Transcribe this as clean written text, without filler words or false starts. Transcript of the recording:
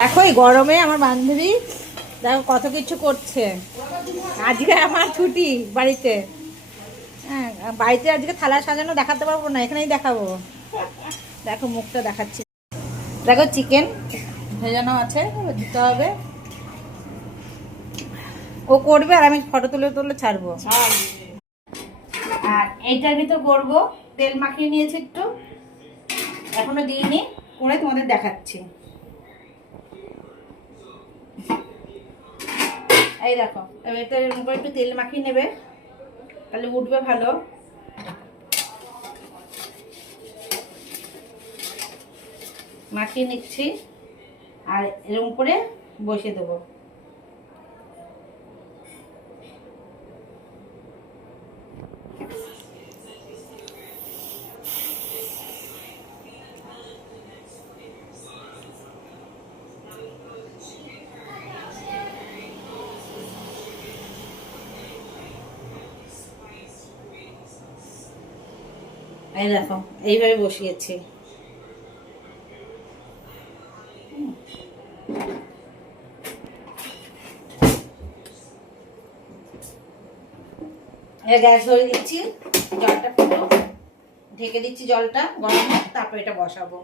দেখো এই গরমে আমার বান্ধবী দেখো কত কিছু করছে। আজকে আমার ছুটি বাড়িতে। হ্যাঁ, বাড়িতে আজকে থালা সাজানো দেখাতে পারবো না, এখানেই দেখাবো। দেখো মুখটা দেখাচ্ছি। দেখো চিকেন ভেজানো আছে, দিতে হবে। ও করবে আর আমি ফটো তুলে তুলে ছাড়বো। আর এইটার ভিতর করবো, তেল মাখিয়ে নিয়েছি একটু, এখনো দিইনি, করে তোমাদের দেখাচ্ছি। এই দেখো এবার এরকম করে একটু তেল মাখিয়ে নেবে, তাহলে উঠবে ভালো। মাখিয়ে নিচ্ছি আর এরকম করে বসিয়ে দেবো। এই দেখো এইভাবে বসিয়েছি। গ্যাস ধরে দিচ্ছি, জলটা ফুটো, ঢেকে দিচ্ছি, জলটা গরম হোক, তারপর এটা বসাবো।